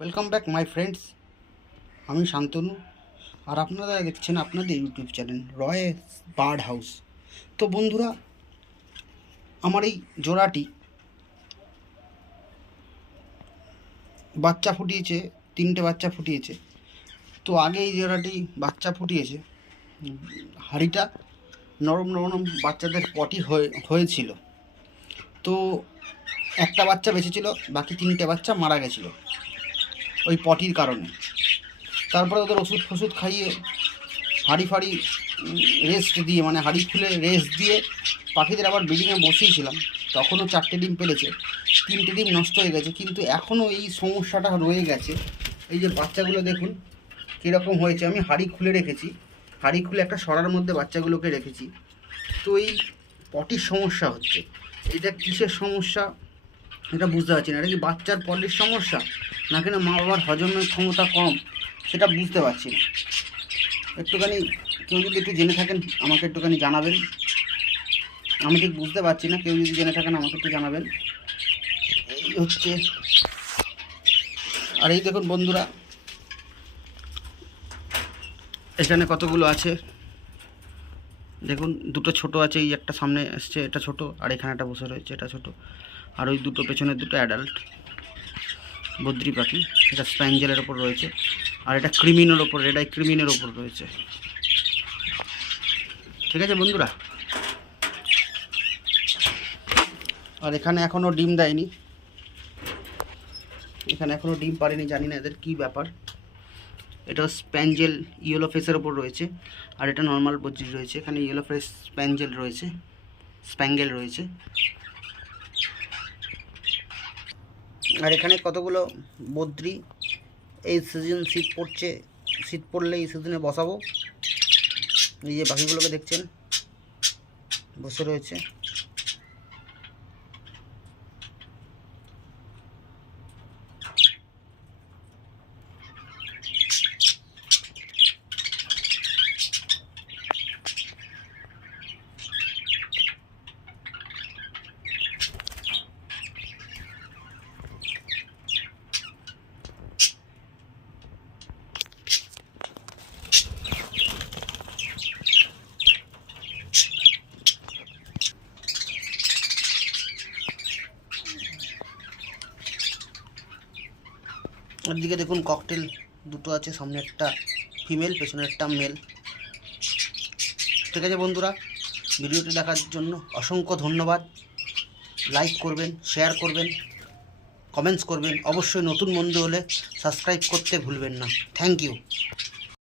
Welcome back my friends. আমি শান্তনু, আর আপনারা দেখছেন আপনাদের ইউটিউব চ্যানেল রয়েস বার্ড হাউস। তো বন্ধুরা, আমার এই জোড়াটি বাচ্চা ফুটিয়েছে, 3টে বাচ্চা ফুটিয়েছে। তো আগে এই জোড়াটি বাচ্চা ফুটিয়েছে, হাঁড়িটা নরম নরম বাচ্চাদের পটি হয়েছিল। তো একটা বাচ্চা বেঁচেছিল, বাকি 3টে বাচ্চা মারা গেছিলো ওই পটির কারণে। তারপরে ওদের ওষুধ ফষুধ খাইয়ে হাঁড়ি ফাড়ি রেস্ট দিয়ে, মানে হাঁড়ি খুলে রেস্ট দিয়ে পাখিদের আবার ব্রিডিংয়ে বসিয়েছিলাম। তখনও 4টে ডিম পেড়েছে, 3টে ডিম নষ্ট হয়ে গেছে। কিন্তু এখনও এই সমস্যাটা রয়ে গেছে। এই যে বাচ্চাগুলো দেখুন কীরকম হয়েছে। আমি হাঁড়ি খুলে রেখেছি, হাঁড়ি খুলে একটা সরার মধ্যে বাচ্চাগুলোকে রেখেছি। তো এই পটির সমস্যা হচ্ছে। এটা কিসের সমস্যা এটা বুঝতে পারছি না। এটা কি বাচ্চার পটির সমস্যা, নাকি না মা বাবার হজমের ক্ষমতা কম, সেটা বুঝতে পারছি না। একটুখানি কেউ যদি একটু জেনে থাকেন আমাকে একটুখানি জানাবেন। আমি ঠিক বুঝতে পারছি না, কেউ যদি জেনে থাকেন আমাকে একটু জানাবেন। এই হচ্ছে। আর এই দেখুন বন্ধুরা, এখানে কতগুলো আছে দেখুন। দুটো ছোট আছে, এই একটা সামনে আসছে, এটা ছোট, আর এখানে একটা বসে রয়েছে, এটা ছোট। আর ওই দুটো পেছনের দুটো অ্যাডাল্ট বদ্রি পাখি। এটা স্প্যাঞ্জেলের ওপর রয়েছে, আর এটা ক্রিমিনের ওপর, এটাই ক্রিমিনের ওপর রয়েছে। ঠিক আছে বন্ধুরা। আর এখানে এখনও ডিম দেয়নি, এখানে এখনও ডিম পারেনি, জানি না এদের কী ব্যাপার। এটা স্প্যাঞ্জেল ইয়েলো ফেসের ওপর রয়েছে, আর এটা নর্মাল বদ্রি রয়েছে। এখানে ইয়েলো ফেস স্প্যাঞ্জেল রয়েছে, স্প্যাঙ্গেল রয়েছে। আর এখানে কতগুলো বদ্রি। এই সিজন শীত পড়ছে, শীত পড়লে এই সিজনে বসাবো। এই যে পাখিগুলোকে দেখছেন বসে রয়েছে। ওদিকে দেখুন ককটেল দুটো আছে, সামনে একটা ফিমেল, পেছনে একটা মেল। ঠিক আছে বন্ধুরা, ভিডিওটি দেখার জন্য অসংখ্য ধন্যবাদ। লাইক করবেন, শেয়ার করবেন, কমেন্টস করবেন। অবশ্যই নতুন বন্ধু হলে সাবস্ক্রাইব করতে ভুলবেন না। Thank you.